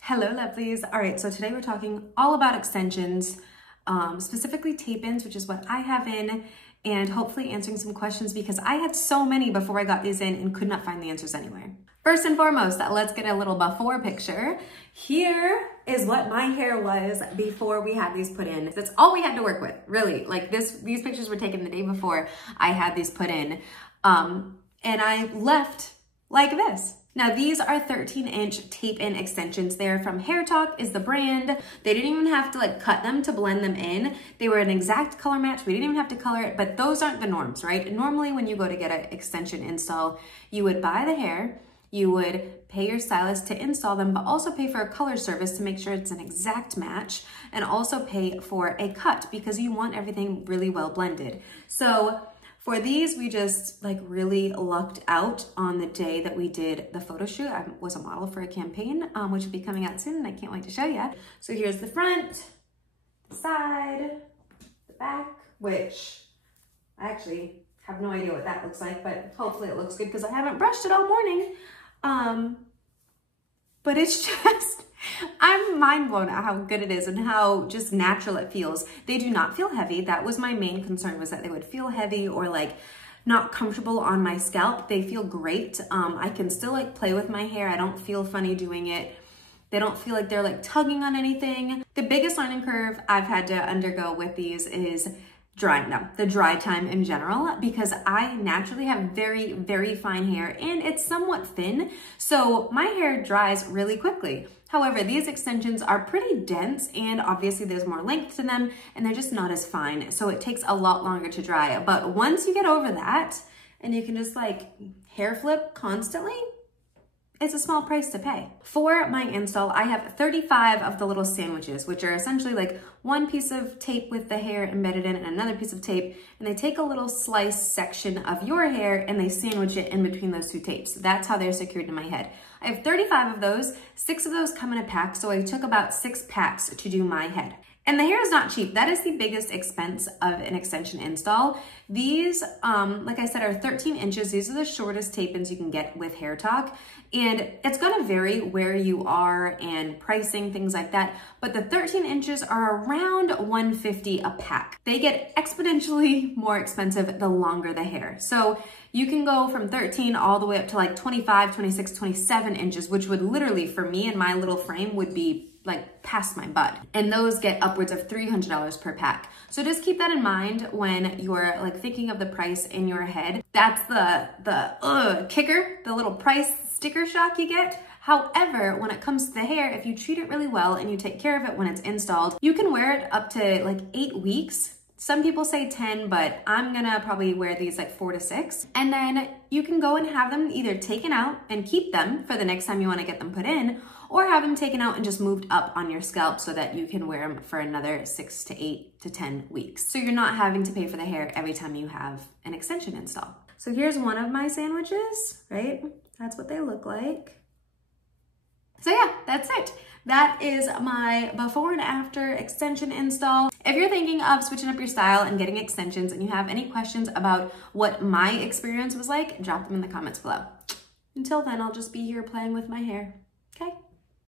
Hello, lovelies. All right, so today we're talking all about extensions, specifically tape-ins, which is what I have in, and hopefully answering some questions because I had so many before I got these in and could not find the answers anywhere. First and foremost, let's get a little before picture. Here is what my hair was before we had these put in. That's all we had to work with, really. Like these pictures were taken the day before I had these put in, and I left like this. Now these are 13-inch tape-in extensions. They're from HairTalk is the brand. They didn't even have to cut them to blend them in. They were an exact color match. We didn't even have to color it, but those aren't the norms, right? Normally when you go to get an extension install, you would buy the hair, you would pay your stylist to install them, but also pay for a color service to make sure it's an exact match, and also pay for a cut because you want everything really well blended. So for these, we just really lucked out on the day that we did the photo shoot. I was a model for a campaign, which will be coming out soon, and I can't wait to show you. So here's the front, the side, the back, which I actually have no idea what that looks like, but hopefully it looks good because I haven't brushed it all morning. But it's just, I'm mind blown at how good it is and how just natural it feels. They do not feel heavy. That was my main concern, was that they would feel heavy or not comfortable on my scalp. They feel great. I can still play with my hair. I don't feel funny doing it. They don't feel like they're tugging on anything. The biggest learning curve I've had to undergo with these is drying them, the dry time in general, because I naturally have very, very fine hair and it's somewhat thin. So my hair dries really quickly. However, these extensions are pretty dense and obviously there's more length to them and they're just not as fine. So it takes a lot longer to dry. But once you get over that and you can just hair flip constantly, it's a small price to pay. For my install, I have 35 of the little sandwiches, which are essentially one piece of tape with the hair embedded in and another piece of tape, and they take a little slice section of your hair and they sandwich it in between those two tapes. That's how they're secured to my head. I have 35 of those. 6 of those come in a pack, so I took about 6 packs to do my head. And the hair is not cheap. That is the biggest expense of an extension install. These, like I said, are 13 inches. These are the shortest tape-ins you can get with HairTalk. And it's gonna vary where you are and pricing, things like that. But the 13 inches are around $150 a pack. They get exponentially more expensive the longer the hair. So you can go from 13 all the way up to 25, 26, 27 inches, which would literally, for me and my little frame, would be past my butt. And those get upwards of $300 per pack. So just keep that in mind when you're thinking of the price in your head. That's the kicker, the little price sticker shock you get. However, when it comes to the hair, if you treat it really well and you take care of it when it's installed, you can wear it up to 8 weeks. Some people say 10, but I'm gonna probably wear these 4 to 6. And then you can go and have them either taken out and keep them for the next time you wanna get them put in, or have them taken out and just moved up on your scalp so that you can wear them for another 6 to 8 to 10 weeks. So you're not having to pay for the hair every time you have an extension install. So here's one of my sandwiches, right? That's what they look like. So yeah, that's it. That is my before and after extension install. If you're thinking of switching up your style and getting extensions and you have any questions about what my experience was like, drop them in the comments below. Until then, I'll just be here playing with my hair, okay?